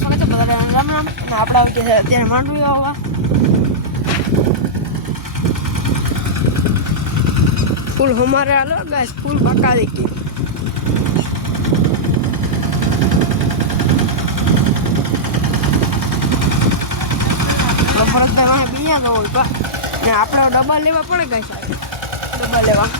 સ્વાગત છે બધા રામ રામ. અને આપણે આવી ગયા છે અત્યારે માંડવી વાવવા. ફૂલ હમારે હાલો ગાઈસ, ફૂલ પકા દેખી. ભરતભાઈ વાહે બીજા ન હોય ને આપણે ડબ્બા લેવા પડે ગાઈસ. ડબ્બા લેવા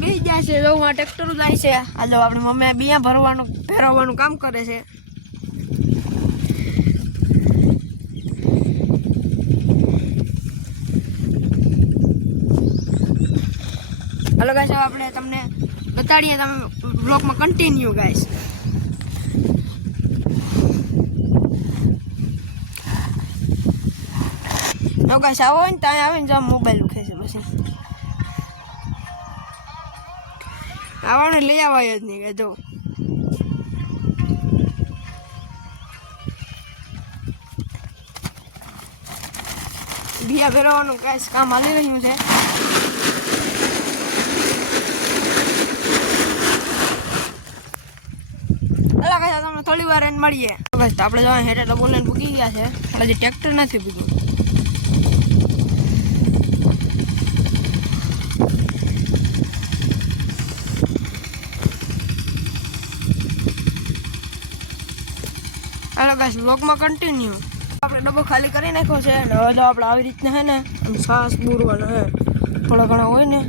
બેસી જાય છે. જો ટ્રેક્ટર જાય છે. હાલો આપણી મમ્મી બિયા ભરવાનું કામ કરે છે. હાલો ગાઈસ, આપણે તમને બતાડીએ, તમે બ્લોગમાં કન્ટિન્યુ ગાઈસ. જો ગાઈસ આવો હોય ને ત્યાં આવીને જો મોબાઈલ ઉખે છે. પછી આવવાને લઈ આવાય જ નહીં. જો બિયા ભેરવાનું ગાઈસ કામ હાલી રહ્યું છે. તમને થોડી વાર એને મળીએ. બસ આપણે જો હેઠે ડબો લઈને ભૂકી ગયા છે. હજી ટ્રેક્ટર નથી ભૂગ્યું. હાલો ગાઈસ, બ્લોગમાં કન્ટિન્યુ. આપણે ડબ્બો ખાલી કરી નાખ્યો છે. અને હવે જો આપણે આવી રીતના હે ને આમ શ્વાસ બુરવાનો હે થોડા ઘણા હોય ને.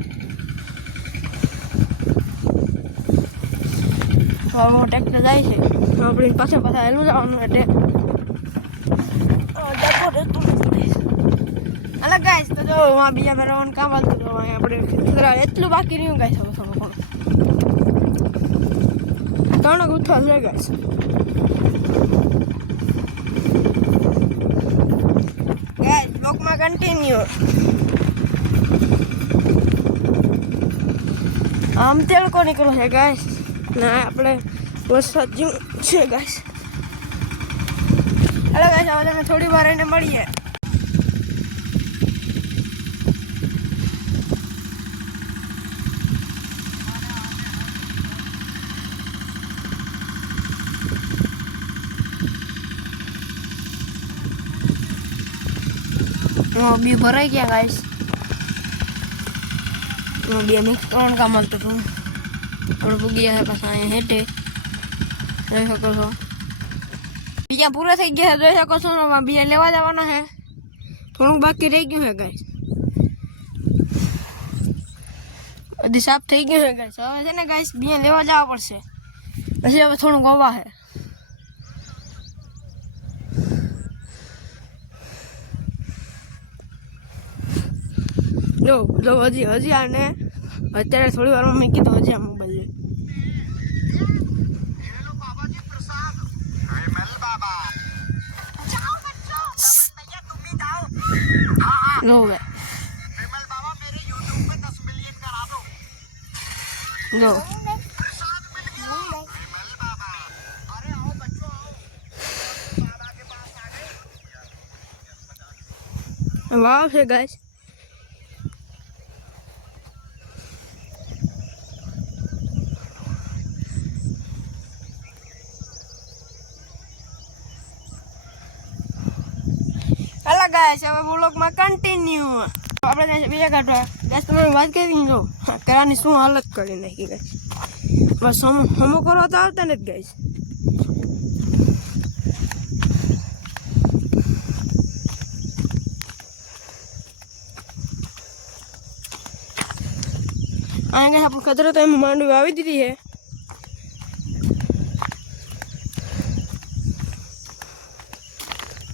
ટ્રેક્ટર જાય છે. આપણે પાછળ હેલું જવાનું એટલે અલગ ગાઈસ. તો જો બીજા ભરવાનું કામ હાલતું હતું. આપણે એટલું બાકી રહ્યું ગાઈસ. હવે થોડું ત્રણ ગુથા છે ગાઈસ. ગાઈસ બ્લોગમાં કન્ટિન્યુ. આમ તેડકો નીકળ્યો છે ગાઈસ. ના આપણે વરસાદ જેવું છે ગાઈસ. હાલો ગાઈસ, હવે તમે થોડી વાર એને મળીએ. બી ભરાઈ ગયા ગાઈસ. બે મિક્સ કરવાનું કામ હાલતું હતું. આપણે ભૂગી ગયા પાછા અહીંયા હેઠે જોઈ શકો છો. બીજા પૂરા થઈ ગયા જોઈ શકો છો. બીજા લેવા જવાના છે. થોડુંક બાકી રહી ગયું છે ગાઈસ. બધી સાફ થઈ ગયું છે ગાઈસ. હવે છે ને ગાઈસ બીજા લેવા જવા પડશે. પછી હવે થોડુંક ગવા છે. જો હજી આને અત્યારે થોડી વાર મેં કીધું હજી આ મોબાઈલ જો વાવ છે ગાઈસ. અલગ ગાઈસ, હવે બ્લોગમાં કન્ટિન્યુ. આપણે બીજા કાઢવા ગાઈસ. તમે વાત કરી જો કરાની શું હાલત કરી નાખી ગાઈસ. બસ હમો કરવા તો આવતા નથી ગાઈસ. અહીંયા ગાઈસ આપણું કચરો તો એમાં માંડવી વાવી દીધી છે.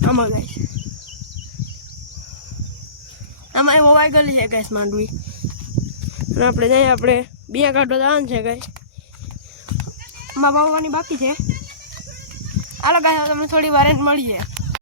આમાં ગાઈસ આમાં એવો વાગેલી છે ગાઈસ માંડવી. અને આપણે જઈએ આપણે બિયા કાઢવા જવાનું છે ગાઈસ. આમાં વાવવાની બાકી છે. હાલો ગાઈસ, તમને થોડી વાર મળીએ.